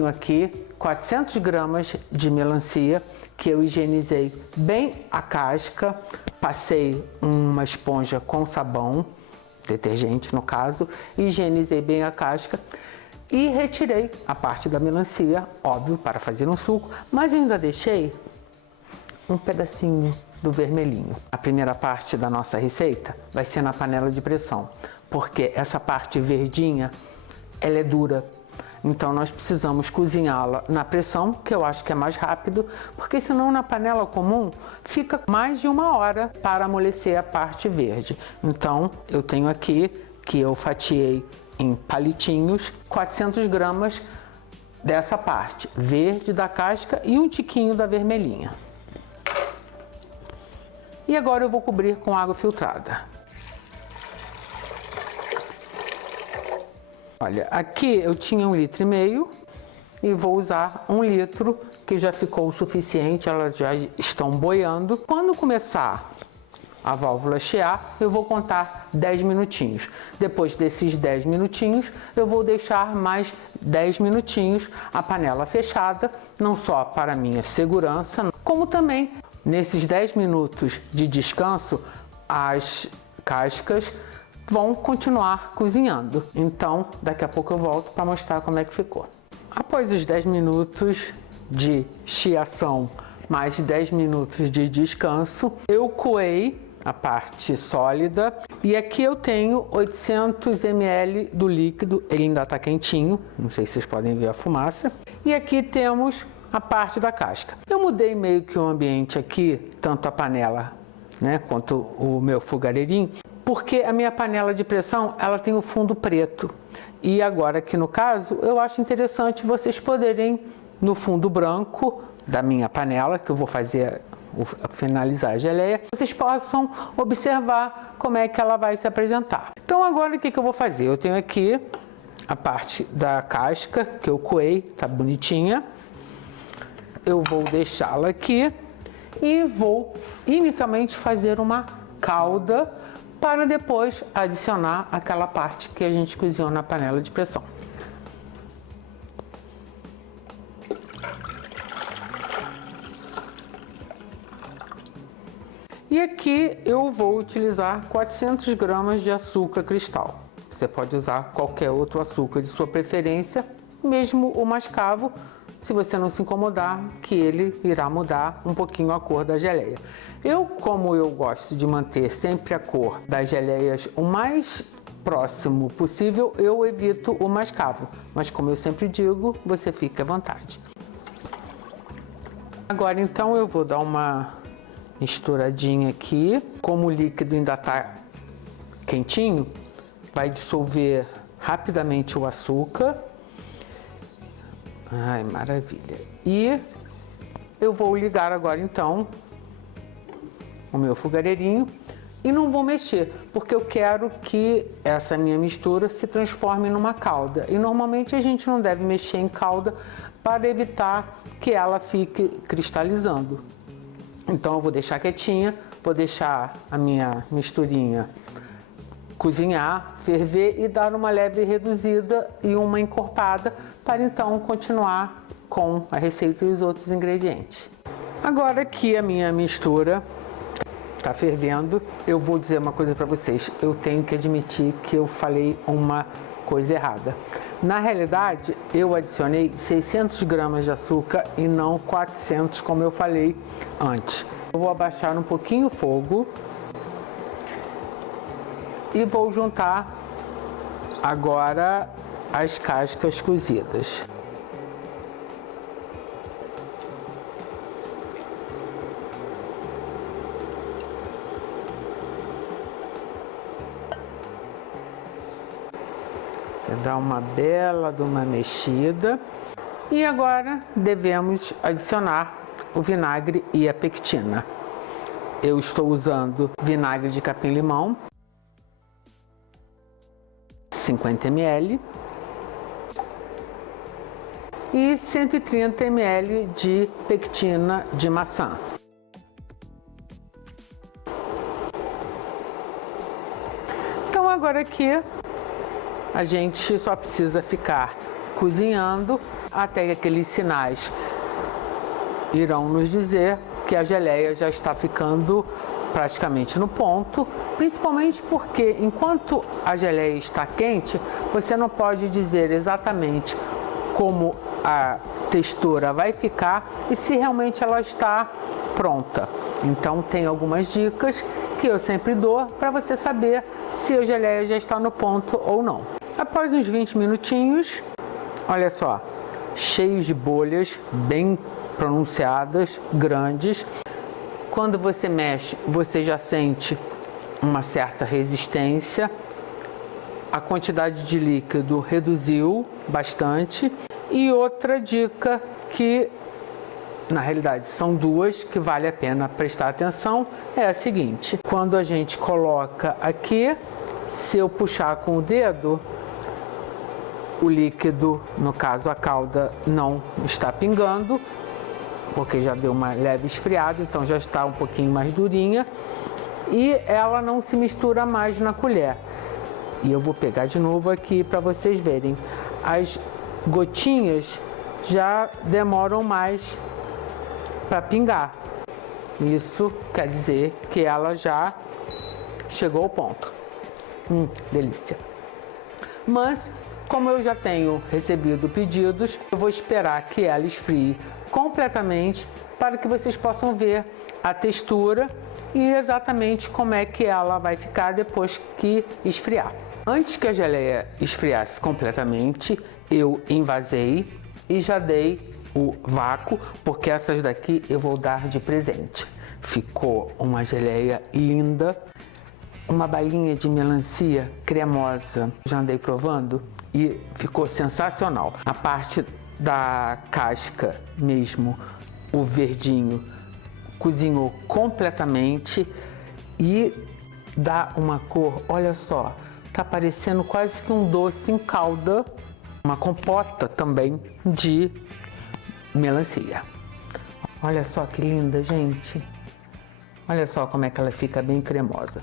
Tenho aqui 400 gramas de melancia que eu higienizei bem a casca, passei uma esponja com sabão, detergente no caso, higienizei bem a casca e retirei a parte da melancia, óbvio, para fazer um suco, mas ainda deixei um pedacinho do vermelhinho. A primeira parte da nossa receita vai ser na panela de pressão, porque essa parte verdinha, ela é dura. Então nós precisamos cozinhá-la na pressão, que eu acho que é mais rápido, porque senão na panela comum fica mais de 1 hora para amolecer a parte verde. Então eu tenho aqui que eu fatiei em palitinhos 400 gramas dessa parte verde da casca e um tiquinho da vermelhinha. E agora eu vou cobrir com água filtrada. Olha, aqui eu tinha 1,5 litro e vou usar 1 litro, que já ficou o suficiente, elas já estão boiando. Quando começar a válvula chiar, eu vou contar 10 minutinhos. Depois desses 10 minutinhos, eu vou deixar mais 10 minutinhos a panela fechada, não só para minha segurança, como também nesses 10 minutos de descanso, as cascas vão continuar cozinhando. Então, daqui a pouco eu volto para mostrar como é que ficou. Após os 10 minutos de chiação, mais 10 minutos de descanso, eu coei a parte sólida e aqui eu tenho 800 ml do líquido, ele ainda está quentinho, não sei se vocês podem ver a fumaça. E aqui temos a parte da casca. Eu mudei meio que o ambiente aqui, tanto a panela, né, quanto o meu fogareirinho, porque a minha panela de pressão, ela tem o fundo preto. E agora aqui no caso, eu acho interessante vocês poderem, no fundo branco da minha panela, que eu vou fazer finalizar a geleia, vocês possam observar como é que ela vai se apresentar. Então agora o que eu vou fazer? Eu tenho aqui a parte da casca que eu coei, tá bonitinha. Eu vou deixá-la aqui e vou inicialmente fazer uma calda para depois adicionar aquela parte que a gente cozinhou na panela de pressão. E aqui eu vou utilizar 400 gramas de açúcar cristal. Você pode usar qualquer outro açúcar de sua preferência, mesmo o mascavo, se você não se incomodar, que ele irá mudar um pouquinho a cor da geleia. Como eu gosto de manter sempre a cor das geleias o mais próximo possível, eu evito o mascavo. Mas como eu sempre digo, você fica à vontade. Agora então eu vou dar uma misturadinha aqui. Como o líquido ainda está quentinho, vai dissolver rapidamente o açúcar. Ai, maravilha. E eu vou ligar agora então o meu fogareirinho e não vou mexer, porque eu quero que essa minha mistura se transforme numa calda. E normalmente a gente não deve mexer em calda para evitar que ela fique cristalizando. Então eu vou deixar quietinha, vou deixar a minha misturinha cozinhar, ferver e dar uma leve reduzida e uma encorpada para então continuar com a receita e os outros ingredientes. Agora que a minha mistura está fervendo, eu vou dizer uma coisa para vocês. Eu tenho que admitir que eu falei uma coisa errada. Na realidade, eu adicionei 600 gramas de açúcar e não 400, como eu falei antes. Eu vou abaixar um pouquinho o fogo e vou juntar agora as cascas cozidas. Você dá uma bela de uma mexida. E agora devemos adicionar o vinagre e a pectina. Eu estou usando vinagre de capim-limão, 50 ml, e 130 ml de pectina de maçã. Então agora aqui a gente só precisa ficar cozinhando até que aqueles sinais irão nos dizer que a geleia já está ficando praticamente no ponto, principalmente porque enquanto a geleia está quente, você não pode dizer exatamente como a textura vai ficar e se realmente ela está pronta. Então tem algumas dicas que eu sempre dou para você saber se a geleia já está no ponto ou não. Após uns 20 minutinhos, olha só, cheios de bolhas bem pronunciadas, grandes. Quando você mexe, você já sente uma certa resistência. A quantidade de líquido reduziu bastante. E outra dica que, na realidade, são duas que vale a pena prestar atenção, é a seguinte: quando a gente coloca aqui, se eu puxar com o dedo, o líquido, no caso a calda, não está pingando, porque já deu uma leve esfriada, então já está um pouquinho mais durinha e ela não se mistura mais na colher. E eu vou pegar de novo aqui para vocês verem. As gotinhas já demoram mais para pingar. Isso quer dizer que ela já chegou ao ponto. Delícia! Mas, como eu já tenho recebido pedidos, eu vou esperar que ela esfrie completamente para que vocês possam ver a textura e exatamente como é que ela vai ficar depois que esfriar. Antes que a geleia esfriasse completamente, eu envasei e já dei o vácuo, porque essas daqui eu vou dar de presente. Ficou uma geleia linda, uma balinha de melancia cremosa, já andei provando e ficou sensacional. A parte da casca mesmo, o verdinho, cozinhou completamente e dá uma cor, olha só, tá parecendo quase que um doce em calda, uma compota também de melancia. Olha só que linda, gente. Olha só como é que ela fica bem cremosa.